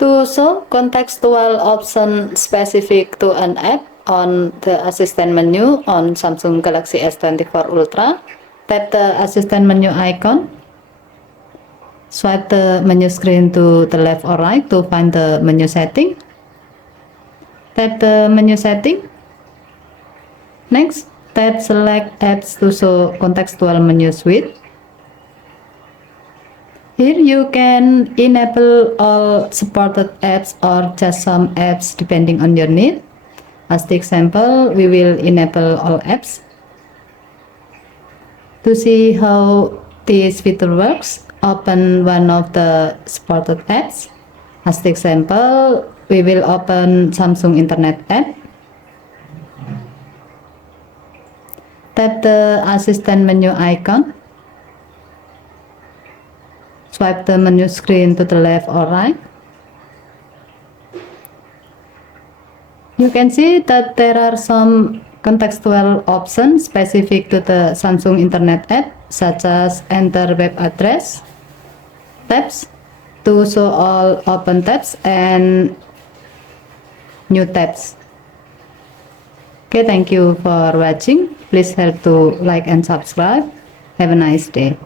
To show contextual option specific to an app on the assistant menu on Samsung Galaxy S24 Ultra, tap the assistant menu icon. Swipe the menu screen to the left or right to find the menu setting. Tap the menu setting. Next, tap select apps to show contextual menu suite. Here you can enable all supported apps or just some apps depending on your need. As the example, we will enable all apps. To see how this feature works, open one of the supported apps. As the example, we will open Samsung Internet app. Tap the assistant menu icon. Swipe the menu screen to the left or right. You can see that there are some contextual options specific to the Samsung Internet app, such as enter web address, tabs to show all open tabs and new tabs. Okay, thank you for watching. Please help to like and subscribe. Have a nice day.